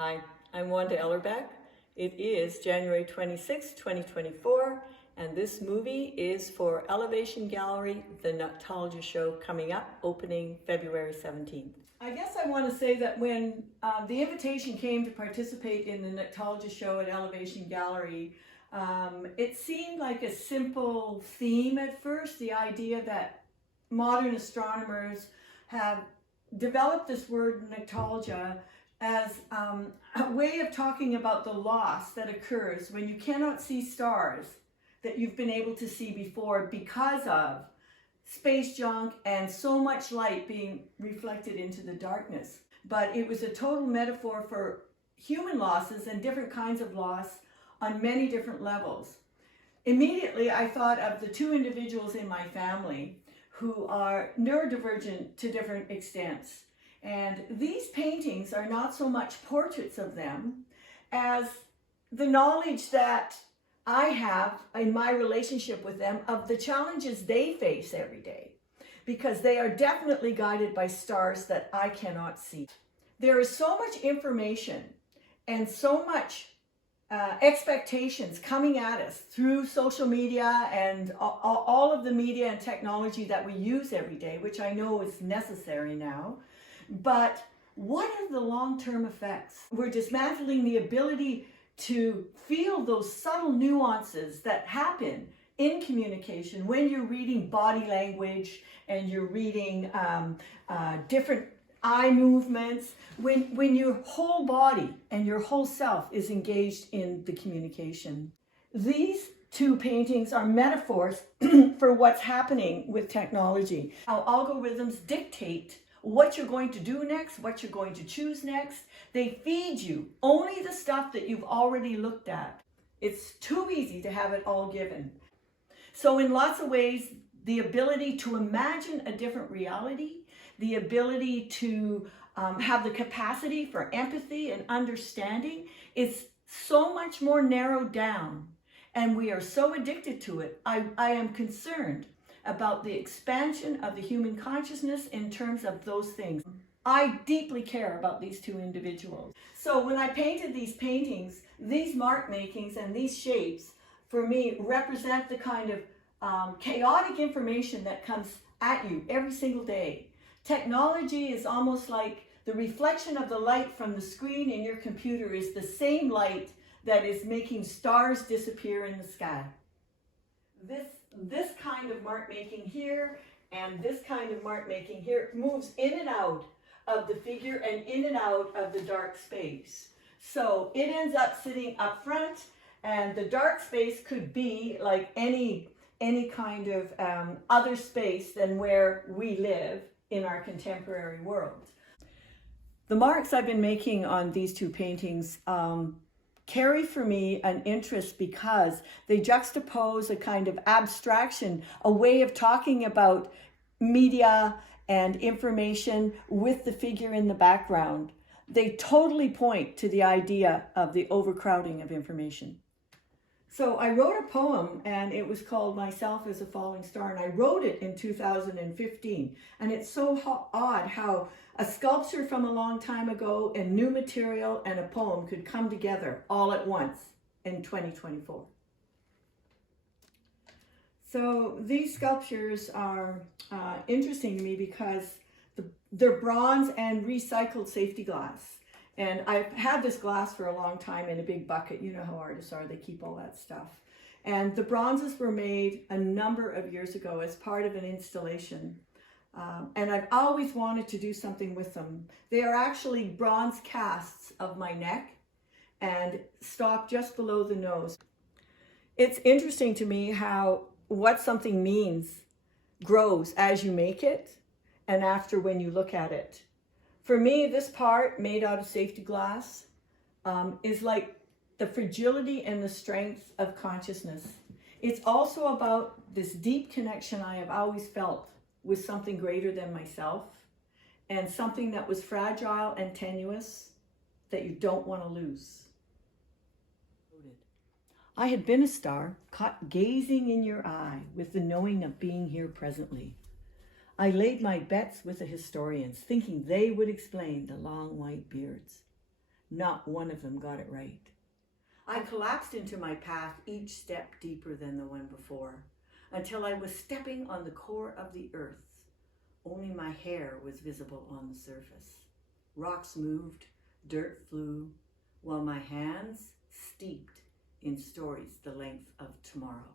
Hi, I'm Wanda Ellderbeck. It is January 26, 2024, and this movie is for Elevation Gallery, the Noctalgia show coming up, opening February 17th. I guess I want to say that when the invitation came to participate in the Noctalgia show at Elevation Gallery, it seemed like a simple theme at first, the idea that modern astronomers have developed this word Noctalgia as a way of talking about the loss that occurs when you cannot see stars that you've been able to see before because of space junk and so much light being reflected into the darkness. But it was a total metaphor for human losses and different kinds of loss on many different levels. Immediately, I thought of the two individuals in my family who are neurodivergent to different extents. And these paintings are not so much portraits of them as the knowledge that I have in my relationship with them of the challenges they face every day, because they are definitely guided by stars that I cannot see. There is so much information and so much expectations coming at us through social media and all of the media and technology that we use every day, which I know is necessary now. But what are the long-term effects? We're dismantling the ability to feel those subtle nuances that happen in communication when you're reading body language and you're reading different eye movements, when your whole body and your whole self is engaged in the communication. These two paintings are metaphors for what's happening with technology. How algorithms dictate what you're going to do next, what you're going to choose next. They feed you only the stuff that you've already looked at. It's too easy to have it all given. So in lots of ways, the ability to imagine a different reality, the ability to have the capacity for empathy and understanding is so much more narrowed down. And we are so addicted to it. I am concerned about the expansion of the human consciousness in terms of those things. I deeply care about these two individuals. So when I painted these paintings, these mark makings and these shapes, for me, represent the kind of chaotic information that comes at you every single day. Technology is almost like the reflection of the light from the screen in your computer is the same light that is making stars disappear in the sky. This kind of mark making here and this kind of mark making here moves in and out of the figure and in and out of the dark space. So it ends up sitting up front, and the dark space could be like any kind of other space than where we live in our contemporary world. The marks I've been making on these two paintings carry for me an interest because they juxtapose a kind of abstraction, a way of talking about media and information with the figure in the background. They totally point to the idea of the overcrowding of information. So I wrote a poem, and it was called Myself as a Falling Star, and I wrote it in 2015. And it's so odd how a sculpture from a long time ago and new material and a poem could come together all at once in 2024. So these sculptures are interesting to me because they're bronze and recycled safety glass. And I've had this glass for a long time in a big bucket. You know how artists are, they keep all that stuff. And the bronzes were made a number of years ago as part of an installation. And I've always wanted to do something with them. They are actually bronze casts of my neck and stop just below the nose. It's interesting to me how what something means grows as you make it and after when you look at it. For me, this part made out of safety glass is like the fragility and the strength of consciousness. It's also about this deep connection I have always felt with something greater than myself and something that was fragile and tenuous that you don't want to lose. I had been a star, caught gazing in your eye with the knowing of being here presently. I laid my bets with the historians, thinking they would explain the long white beards. Not one of them got it right. I collapsed into my path, each step deeper than the one before, until I was stepping on the core of the earth. Only my hair was visible on the surface. Rocks moved, dirt flew, while my hands steeped in stories the length of tomorrow.